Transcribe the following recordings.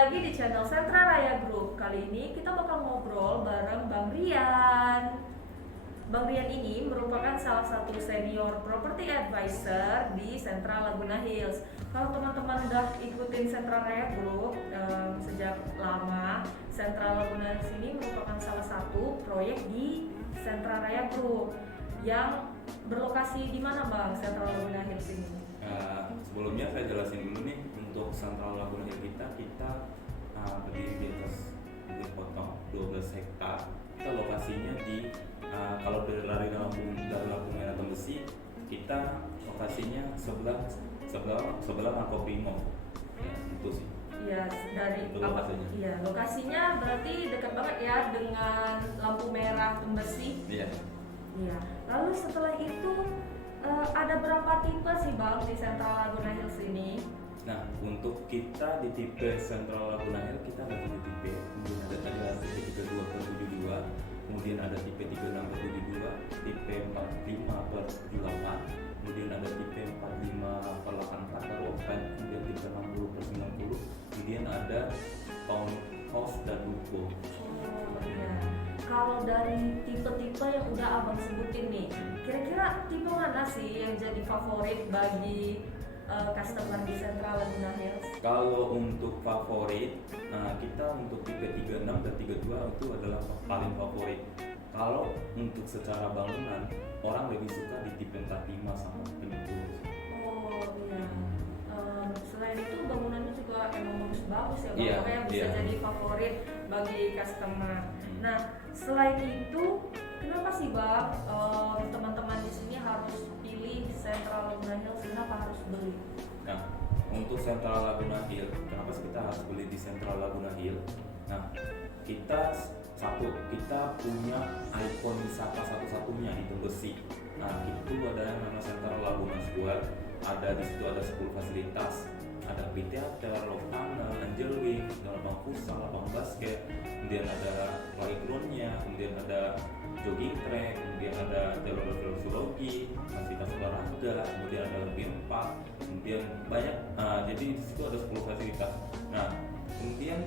lagi di channel Sentra Raya Group. Kali ini kita bakal ngobrol bareng Bang Rian. Bang Rian ini merupakan salah satu senior property advisor di Sentra Laguna Hills. Kalau teman-teman udah ikutin Sentra Raya Group sejak lama, Sentra Laguna Hills ini merupakan salah satu proyek di Sentra Raya Group yang berlokasi di mana, Bang, Sentra Laguna Hills ini? Sebelumnya saya jelasin dulu nih untuk Sentral Laguna Hills kita berdiri di atas bukit potong 12 hektar. Kita lokasinya di kalau dari lampu merah Tembesi, kita lokasinya sebelah Makobrimob. Ya, itu sih. Iya, dari lokasinya. Iya, lokasinya berarti dekat banget ya dengan lampu merah Tembesi. Iya. Iya. Lalu setelah itu ada berapa tipe sih, Bang, di Sentral Laguna Hills ini? Nah, untuk kita di tipe Sentral Laguna Hills kita ada 3 tipe. Kemudian ada tipe 32 per 72, kemudian ada tipe 36 per 72, tipe 45 per 78, kemudian ada tipe 45 per 84 per open, kemudian tipe 60 per 90, kemudian ada townhouse dan ruko. Oh iya. Kalau dari tipe-tipe yang udah Abang sebutin nih, kira-kira tipe mana sih yang jadi favorit bagi customer di Sentral Laguna Hills? Kalau untuk favorit, kita untuk tipe 36 dan 32 itu adalah paling favorit. Kalau untuk secara bangunan, orang lebih suka di tipe 45 sama 50. Oh iya. Selain itu bangunannya juga emang bagus-bagus ya, Bang. Iya, Makanya bisa iya. jadi favorit bagi customer. Nah, selain itu, kenapa sih, Bang, teman-teman di sini harus pilih Sentral Laguna Hills? Kenapa harus beli? Nah, untuk Sentral Laguna Hills, kenapa sih kita harus beli di Sentral Laguna Hills? Nah, kita punya ikon wisata satu-satunya di Tembesi. Nah, itu ada yang nama Sentral Laguna Square. Ada di situ ada 10 fasilitas. Ada amphitheater, love tunnel, angel wing, lapang futsal, lapang basket, kemudian ada playgroundnya, kemudian ada jogging track, kemudian ada jalur refleksologi, fasilitas olahraga, kemudian ada game park, kemudian banyak. Jadi di situ ada 10 fasilitas. Nah, kemudian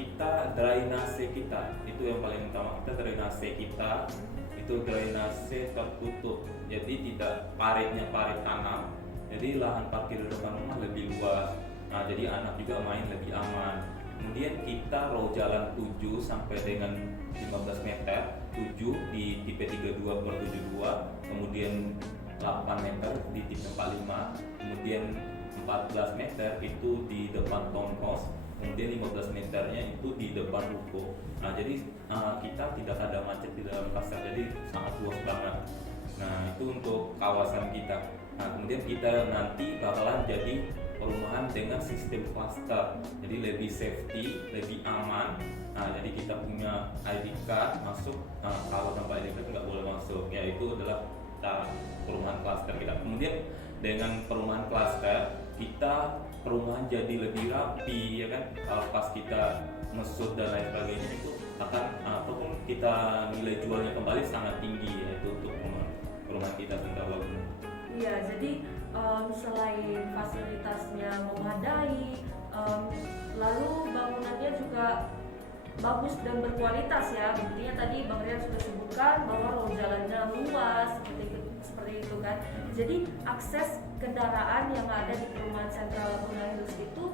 kita drainase kita itu yang paling utama. Kita drainase kita itu drainase tertutup, jadi tidak paritnya parit tanam. Jadi lahan parkir di depan rumah lebih luas. Nah, jadi anak juga main lebih aman. Kemudian kita row jalan 7 sampai dengan 15 meter, 7 di tipe 32 per 72, kemudian 8 meter di tipe 45, kemudian 14 meter itu di depan townhouse, kemudian 15 meternya itu di depan ruko. Nah, jadi kita tidak ada macet di dalam pasar, jadi sangat luas banget. Nah, itu untuk kawasan kita. Nah, kemudian kita nanti bakalan jadi perumahan dengan sistem cluster, jadi lebih safety, lebih aman. Nah, jadi kita punya ID card masuk. Nah, kalau tanpa ID card nggak boleh masuk. Ya, itu adalah cara perumahan cluster kita. Kemudian dengan perumahan cluster kita perumahan jadi lebih rapi, ya kan? Kalau pas kita mesut dan lain sebagainya itu akan ataupun kita nilai jualnya kembali sangat tinggi, yaitu untuk perumahan kita Sentral Laguna. Iya, jadi selain fasilitasnya memadai, lalu bangunannya juga bagus dan berkualitas ya. Buktinya tadi Bang Rian sudah sebutkan bahwa row jalannya luas seperti itu kan. Jadi akses kendaraan yang ada di perumahan Sentral Laguna Hills itu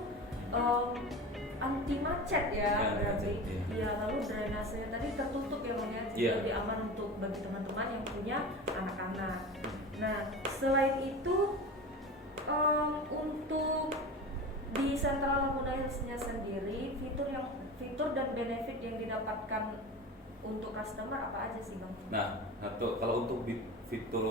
anti macet ya, berarti. Iya, lalu drainasenya tadi tertutup ya, Bang, ya, jadi lebih aman untuk bagi teman-teman yang punya anak-anak. Nah, selain itu untuk di Sentral Laguna Hills-nya sendiri, fitur dan benefit yang didapatkan untuk customer apa aja sih, Bang? Nah, kalau untuk fitur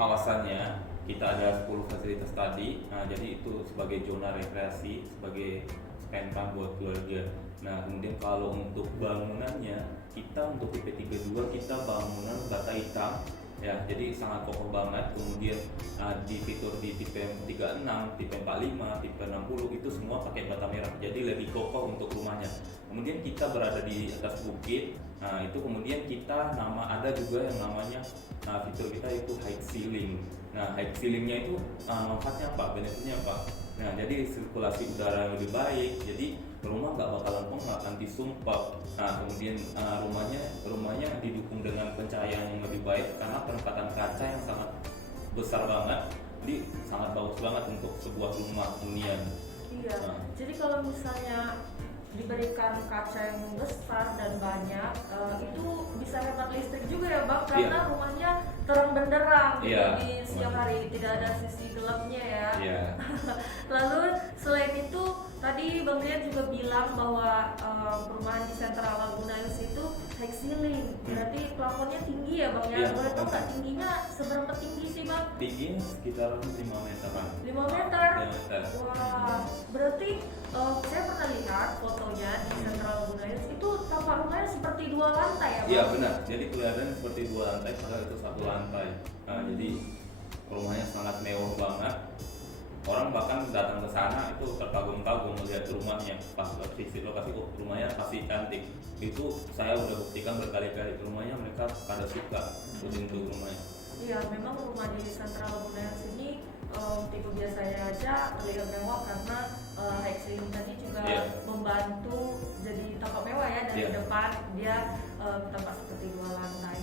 kawasannya kita ada 10 fasilitas tadi. Nah, jadi itu sebagai zona rekreasi, sebagai spend time buat keluarga. Nah, kemudian kalau untuk bangunannya, kita untuk tipe 32 kita bangunan bata hitam. Ya, jadi sangat kokoh banget. Kemudian di fitur di tipe 36, tipe 45, tipe 60 itu semua pakai bata merah. Jadi lebih kokoh untuk rumahnya. Kemudian kita berada di atas bukit. Nah, itu kemudian kita ada juga yang namanya fitur kita itu high ceiling. Nah, high ceilingnya itu manfaatnya apa? Benefitnya apa? Nah, jadi sirkulasi udara yang lebih baik. Jadi rumah nggak bakalan pengap, anti sumpah. Nah kemudian rumahnya didukung dengan pencahayaan yang lebih baik karena penempatan kaca yang sangat besar banget, jadi sangat bagus banget untuk sebuah rumah hunian. Iya. Jadi kalau misalnya diberikan kaca yang besar dan banyak, itu bisa hemat listrik juga ya Bang, karena rumahnya terang benderang gitu di siang hari, tidak ada sisi gelapnya ya. Lalu selain itu tadi Bang Rian juga bilang bahwa perumahan di Central Laguna Hills itu high ceiling, berarti plafonnya tinggi ya Bang ya. Boleh tahu nggak tingginya seberapa tinggi sih Bang? Tingginya sekitar 5 meteran. 5 meter? 5 meter. Wah, berarti saya pernah lihat fotonya di Central Laguna Hills itu tapak rumahnya seperti 2 lantai ya Bang? Iya benar, jadi kelihatan seperti 2 lantai padahal itu 1 lantai. Jadi rumahnya sangat mewah banget. Orang bahkan datang ke sana itu terkagum-kagum melihat rumahnya, pas visit lokasi, rumahnya pasti cantik. Itu saya udah buktikan berkali-kali, rumahnya mereka pada suka untuk rumahnya. Iya, memang rumah di Central Laguna Hills ini tipe biasanya aja terlihat mewah karena high ceiling tadi juga membantu jadi tampak mewah ya dari depan dia tampak seperti 2 lantai.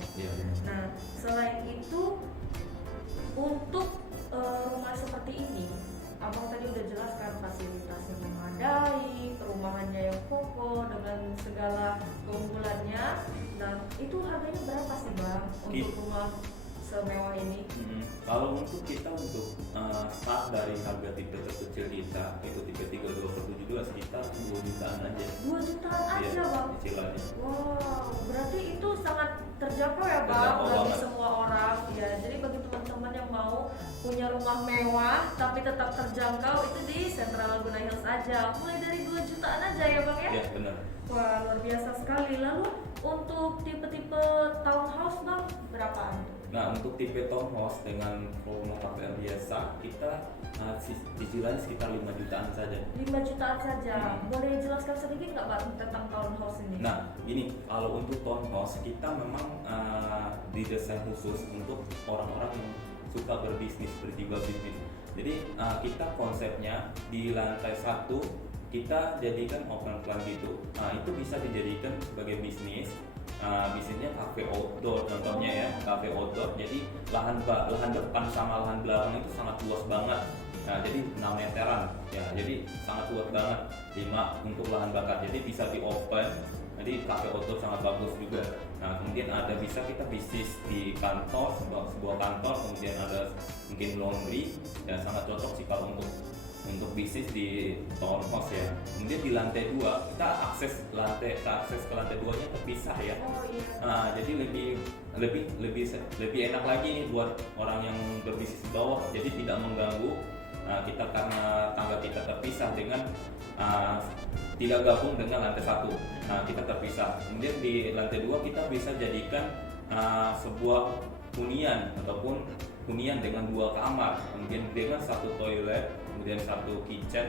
Nah, selain itu untuk rumah seperti ini, Abang tadi udah jelaskan fasilitasnya memadai, perumahannya yang kokoh dengan segala keunggulannya. Nah, itu harganya berapa sih Bang untuk rumah semewah ini? Kalau untuk kita start dari harga tipe terkecil kita itu tipe 32/72 sekitar 2 jutaan aja. 2 jutaan aja Bang? Cicilannya. Wow, berarti itu sangat terjangkau ya Bang bagi semua orang ya. Jadi bagi teman-teman yang mau punya rumah mewah tapi tetap terjangkau, itu di Central Laguna Hills aja. Mulai dari 2 jutaan aja ya Bang ya? Iya benar. Wah, luar biasa sekali. Lalu untuk tipe-tipe townhouse Bang berapaan? Nah untuk tipe townhouse dengan volume KPR biasa kita cicilannya sekitar 5 jutaan saja. 5 jutaan saja. Boleh jelaskan sedikit nggak Bang tentang townhouse ini? Nah ini kalau untuk townhouse kita memang didesain khusus untuk orang-orang yang suka berbisnis, berjiwa bisnis. Jadi kita konsepnya di lantai 1 kita jadikan open plan gitu. Nah itu bisa dijadikan sebagai bisnis. Bisnisnya cafe outdoor contohnya ya, cafe outdoor. Jadi lahan depan sama lahan belakang itu sangat luas banget. Nah, jadi 6 meteran ya, jadi sangat luas banget. 5 untuk lahan bakar, jadi bisa di open. Jadi cafe outdoor sangat bagus juga. Nah, kemudian ada bisa kita bisnis di kantor, sebuah kantor, kemudian ada mungkin laundry, ya sangat cocok sih kalau untuk bisnis di townhouse ya. Kemudian di lantai 2 kita akses ke lantai 2 nya terpisah ya. Nah, jadi lebih enak lagi nih buat orang yang berbisnis di bawah. Jadi tidak mengganggu kita karena tangga kita terpisah dengan tidak gabung dengan lantai 1. Nah, kita terpisah. Kemudian di lantai 2 kita bisa jadikan sebuah hunian ataupun hunian dengan 2 kamar, kemudian dengan 1 toilet, kemudian 1 kitchen,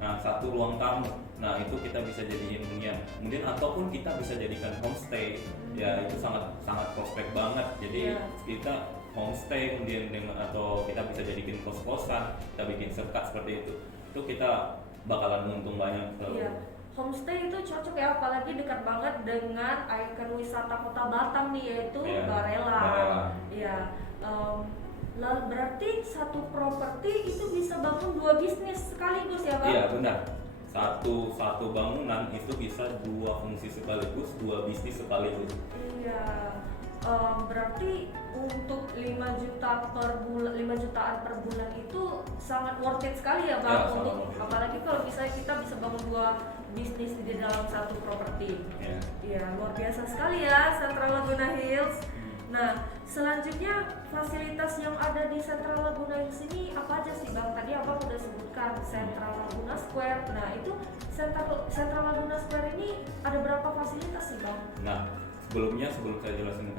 1 ruang tamu. Nah itu kita bisa jadiin hunian. Kemudian ataupun kita bisa jadikan homestay. Ya itu sangat prospek banget. Jadi kita homestay kemudian atau kita bisa jadikan kos-kosan, kita bikin sekat seperti itu. Itu kita bakalan untung banyak. Iya. Homestay itu cocok ya, apalagi dekat banget dengan ikon wisata Kota Batam nih, yaitu Barelang. Iya. Lalu berarti satu properti itu bisa bangun 2 bisnis sekaligus ya Bang? Iya benar. Satu bangunan itu bisa 2 fungsi sekaligus, 2 bisnis sekaligus. Iya. Berarti untuk 5 jutaan per bulan itu sangat worth it sekali ya Bang, untuk apalagi kalau misalnya kita bisa bangun 2 bisnis di dalam satu properti. Iya, luar biasa sekali ya Central Laguna Hills. Nah, selanjutnya fasilitas yang ada di Central Laguna Hills ini apa aja sih Bang? Tadi Abang udah sebutkan Central Laguna Square. Nah, itu Central Laguna Square ini ada berapa fasilitas sih Bang? Nah, sebelum saya jelasin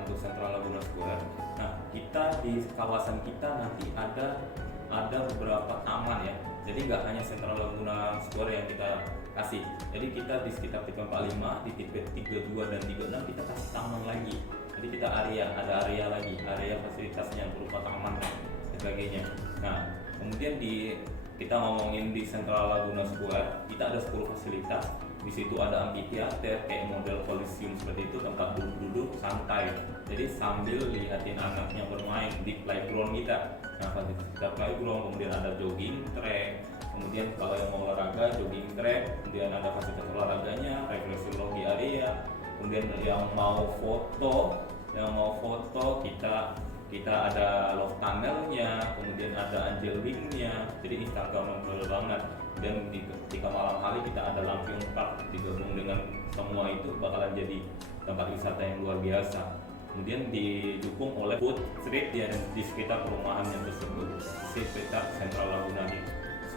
untuk Central Laguna Square. Nah, kita di kawasan kita nanti ada beberapa taman ya. Jadi nggak hanya Central Laguna Square yang kita kasih. Jadi kita di sekitar tipe 45, di tipe 32 dan 36 kita kasih taman lagi. Jadi kita ada area fasilitasnya berupa taman dan sebagainya. Nah, kemudian di kita ngomongin di Central Laguna Square, kita ada 10 fasilitas. Di situ ada amphitheater kayak model Coliseum seperti itu, tempat duduk-duduk santai. Jadi sambil lihatin anaknya bermain di playground kita. Nah, fasilitas playground, kemudian ada jogging track, kemudian kalau yang mau olahraga jogging track, kemudian ada fasilitas olahraganya, refleksiologi area, kemudian yang mau foto kita ada love tunnelnya, kemudian ada angel wingnya, jadi instagramable banget. Dan ketika malam hari kita ada lampion park digabung dengan semua itu bakalan jadi tempat wisata yang luar biasa. Kemudian didukung oleh food street ya di sekitar perumahannya tersebut, di sekitar Central Laguna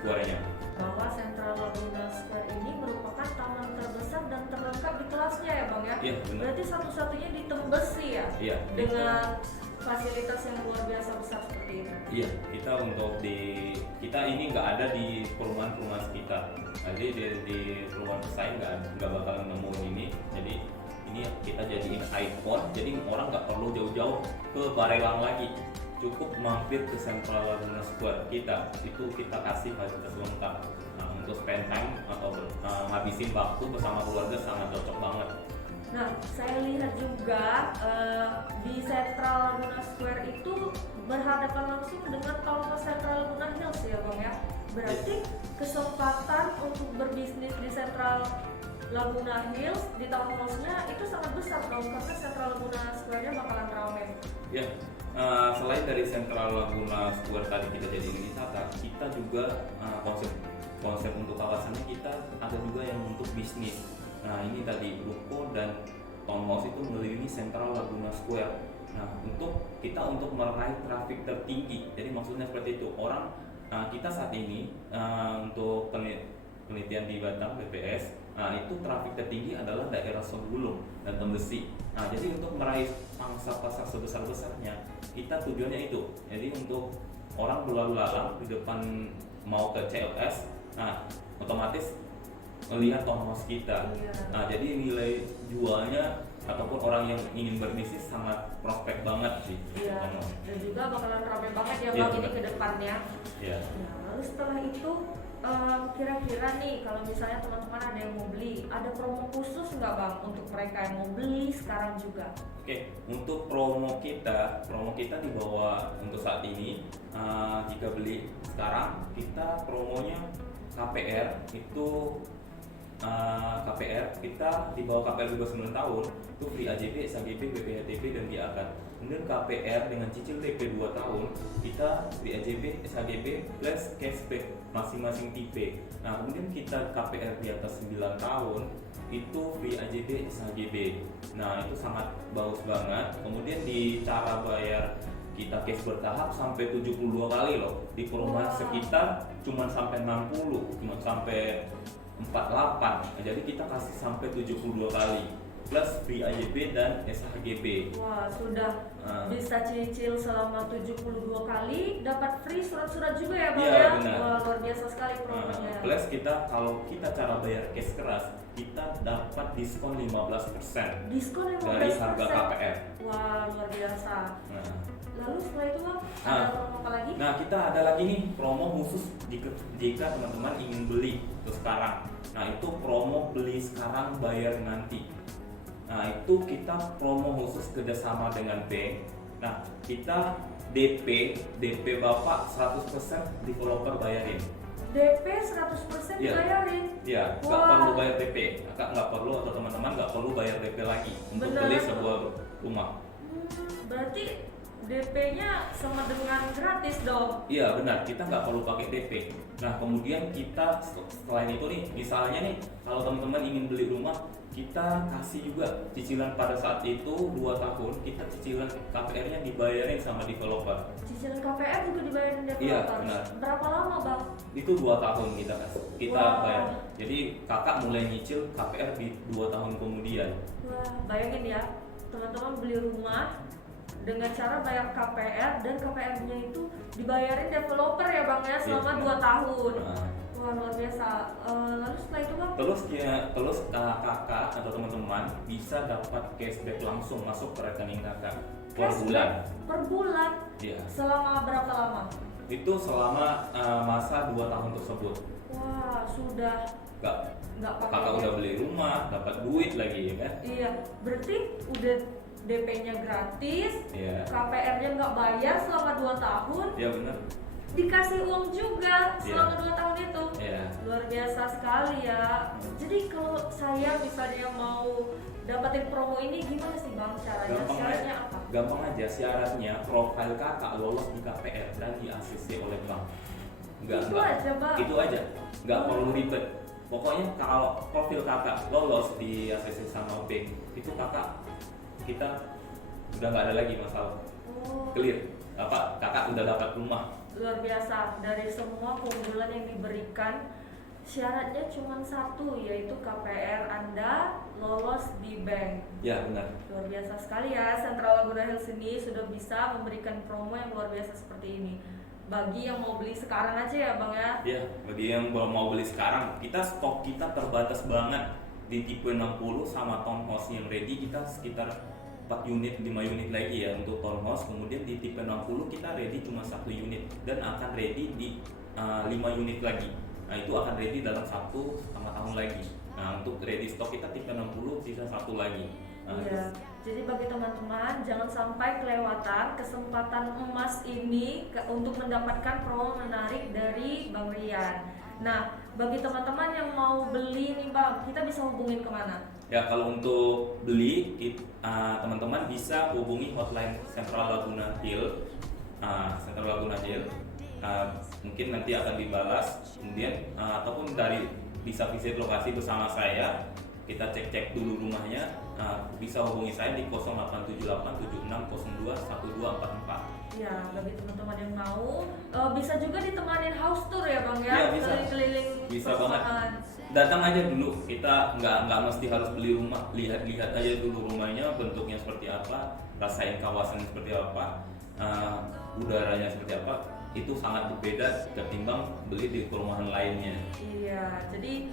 Square-nya. Bahwa Central Laguna Square ini merupakan taman terbesar dan terlengkap di kelasnya ya Bang ya? Iya, benar. Berarti satu-satunya di Tembesi ya? Iya. Dengan fasilitas yang luar biasa besar seperti itu. Iya, kita ini nggak ada di perumahan sekitar. Jadi di perumahan pesaing nggak bakalan nemuin ini. Jadi ini kita jadiin ikon. Jadi orang nggak perlu jauh-jauh ke Barelang lagi. Cukup mampir ke Central Laguna Square kita. Itu kita kasih fasilitas lengkap. Nah, untuk spend time atau ngabisin waktu bersama keluarga sangat cocok banget. Nah, saya lihat juga di Central Laguna Square itu berhadapan langsung dengan Townhouse Central Laguna Hills ya Bang ya. Berarti kesempatan untuk berbisnis di Central Laguna Hills di townhouse-nya itu sangat besar dong, karena Central Laguna Square-nya bakalan ramai. Ya, selain dari Central Laguna Square tadi kita jadiin wisata, kita juga konsep untuk kawasannya kita ada juga yang untuk bisnis. Nah ini tadi ruko dan townhouse itu mengelilingi Central Laguna Square. Nah untuk meraih trafik tertinggi, jadi maksudnya seperti itu kita saat ini untuk penelitian di Batam BPS, itu trafik tertinggi adalah daerah Sebulung dan Tembesi. Nah jadi untuk meraih pangsa pasar sebesar-besarnya, kita tujuannya itu. Jadi untuk orang berlalu lalang di depan mau ke CLS, nah otomatis melihat townhouse kita. Nah jadi nilai jualnya ataupun orang yang ingin berbisnis sangat prospek banget sih. Iya. Dan juga bakalan ramai banget ya Iya, Bang ini benar. ke depannya. Iya. Nah, lalu setelah itu kira-kira nih kalau misalnya teman-teman ada yang mau beli, ada promo khusus nggak Bang untuk mereka yang mau beli sekarang juga? Oke, untuk promo kita di bawah untuk saat ini, jika beli sekarang kita promonya KPR itu kita di bawah KPR 29 tahun itu free AJB, SHGB, BPHTB dan diangkat. Kemudian KPR dengan cicil DP 2 tahun kita free AJB, SHGB plus cashback masing-masing tipe. Nah kemudian kita KPR di atas 9 tahun itu free AJB, SHGB. Nah itu sangat bagus banget. Kemudian di cara bayar kita cash bertahap sampai 72 kali loh. Di perumahan sekitar cuma sampai 60, cuma sampai 48. Jadi kita kasih sampai 72 kali plus free AJB dan SHGB. Wah, sudah bisa cicil selama 72 kali, dapat free surat-surat juga ya Bang Iya, ya? benar. Wah, luar biasa sekali promonya. Plus kalau kita cara bayar cash keras, kita dapat diskon 15% Diskon 15% dari harga KPR. Wah, luar biasa. Nah, Lalu setelah itu Bang, ada promo apa lagi? Nah kita ada lagi nih promo khusus jika teman-teman ingin beli itu sekarang. Nah itu promo beli sekarang bayar nanti. Nah itu kita promo khusus kerjasama dengan bank. Nah kita DP Bapak 100% developer bayarin. DP 100% Iya. dibayarin. Ya, nggak perlu bayar DP. Kakak nggak perlu atau teman-teman nggak perlu bayar DP lagi untuk Benar. beli sebuah rumah. Berarti DP-nya sama dengan gratis dong. Iya benar, kita nggak perlu pakai DP. Nah kemudian kita selain itu nih, misalnya nih kalau teman-teman ingin beli rumah, kita kasih juga cicilan pada saat itu 2 tahun, kita cicilan KPR-nya dibayarin sama developer. Cicilan KPR juga dibayarin developer. Iya, benar. Berapa lama Bang? Itu 2 tahun kita Wah. bayar. Jadi kakak mulai nyicil KPR di 2 tahun kemudian. Wah, bayangin ya, teman-teman beli rumah dengan cara bayar KPR dan KPR-nya itu dibayarin developer ya Bang ya selama 2 tahun. Nah, Wah, luar biasa. Lalu setelah itu Bang? terus kakak atau teman-teman bisa dapat cashback langsung masuk ke rekening kakak per bulan. Per bulan? Iya. Selama berapa lama? Itu selama masa 2 tahun tersebut. Wah, sudah Nggak, nggak pakai kakak udah DP. beli rumah, dapat duit lagi ya kan? Iya, berarti udah DP-nya gratis, Iya. KPR-nya nggak bayar selama 2 tahun, Iya benar. dikasih uang juga Iya. selama 2 tahun itu. Iya. Luar biasa sekali ya. Jadi kalau saya misalnya mau dapatin promo ini gimana sih Bang caranya? Syaratnya apa? Gampang aja, syaratnya profil kakak lolos di KPR dan di ACC oleh bank. Itu aja, Bang. Itu aja, nggak perlu ribet. Pokoknya kalau profil kakak lolos di ACC sama bank, itu kita udah nggak ada lagi masalah. Oh, Clear. Kakak udah dapat rumah. luar biasa. Dari semua keunggulan yang diberikan, syaratnya cuma satu, yaitu KPR Anda lolos di bank. Ya benar. Luar biasa sekali ya, Sentral Laguna Hills ini sudah bisa memberikan promo yang luar biasa seperti ini. Bagi yang mau beli sekarang aja ya Bang ya. Ya, bagi yang belum mau beli sekarang, stok kita terbatas banget di tipe 60 sama townhouse yang ready kita sekitar 4 unit, 5 unit lagi ya untuk townhouse. Kemudian di tipe 60 kita ready cuma 1 unit dan akan ready di 5 unit lagi. Nah, itu akan ready dalam 1,5 tahun lagi. Nah, untuk ready stok kita tipe 60 sisa 1 lagi. Nah, Iya, jadi bagi teman-teman jangan sampai kelewatan kesempatan emas ini untuk mendapatkan promo menarik dari Bang Rian. Nah, bagi teman-teman yang mau beli nih Bang, kita bisa hubungin kemana? Ya, kalau untuk beli, teman-teman bisa hubungi hotline Sentral Laguna Hill. Sentral Laguna Hill. Mungkin nanti akan dibalas. Kemudian ataupun bisa visit lokasi bersama saya. Kita cek dulu rumahnya. Bisa hubungi saya di 087876021244. Ya, bagi teman-teman yang mau, bisa juga ditemanin house tour ya Bang Iya, ya, bisa. keliling-keliling Bisa banget. perumahan. Datang aja dulu, kita nggak mesti harus beli rumah, lihat aja dulu rumahnya, bentuknya seperti apa, rasain kawasan seperti apa, udaranya seperti apa. Itu sangat berbeda ketimbang beli di perumahan lainnya. Iya, jadi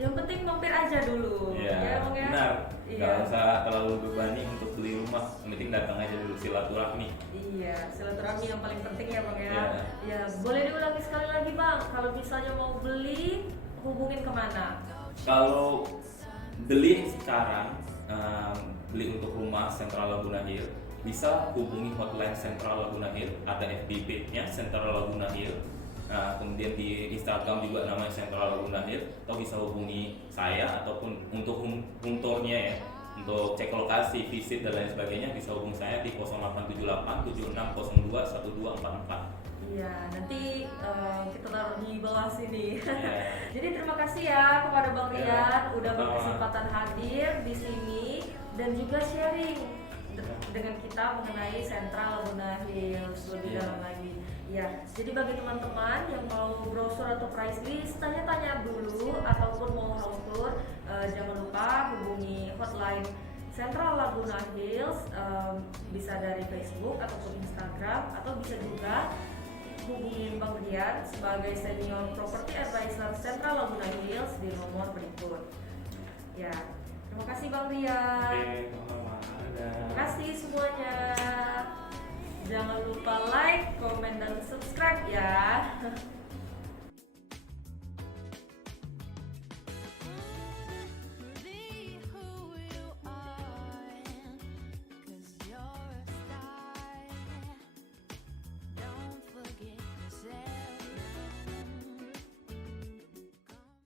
yang penting mampir aja dulu. Iya, Ya, Bang ya? benar. Iya. Nggak usah terlalu bebani untuk beli rumah, yang penting datang aja dulu, silaturahmi. Iya, silaturahmi yang paling penting ya Bang ya. Iya. Ya, boleh diulangi sekali lagi Bang. Kalau misalnya mau beli, hubungin kemana? Kalau beli sekarang, beli untuk rumah Sentral Laguna Hill, bisa hubungi hotline Sentral Laguna Hill, ada FB page-nya Sentral Laguna Hill. Kemudian di Instagram juga namanya Sentral Laguna Hill, atau bisa hubungi saya ataupun untuk home tour-nya ya, untuk cek lokasi, visit dan lain sebagainya bisa hubungi saya di 087876021244. Iya, nanti kita taruh di bawah sini. Iya. Jadi terima kasih ya kepada Bang Ya, Rian udah sama-sama. berkesempatan hadir di sini dan juga sharing dengan kita mengenai Sentral Laguna Hills lebih Iya. dalam lagi. Ya, jadi bagi teman-teman yang mau browser atau price list, tanya-tanya dulu ataupun mau house tour, jangan lupa hubungi hotline Sentral Laguna Hills, bisa dari Facebook ataupun Instagram, atau bisa juga hubungin Bang Rian sebagai senior property advisor Sentral Laguna Hills di nomor berikut. Ya, terima kasih Bang Rian. Oke, sama-sama. Dadah. Terima kasih semuanya. Jangan lupa like, komen, dan subscribe ya.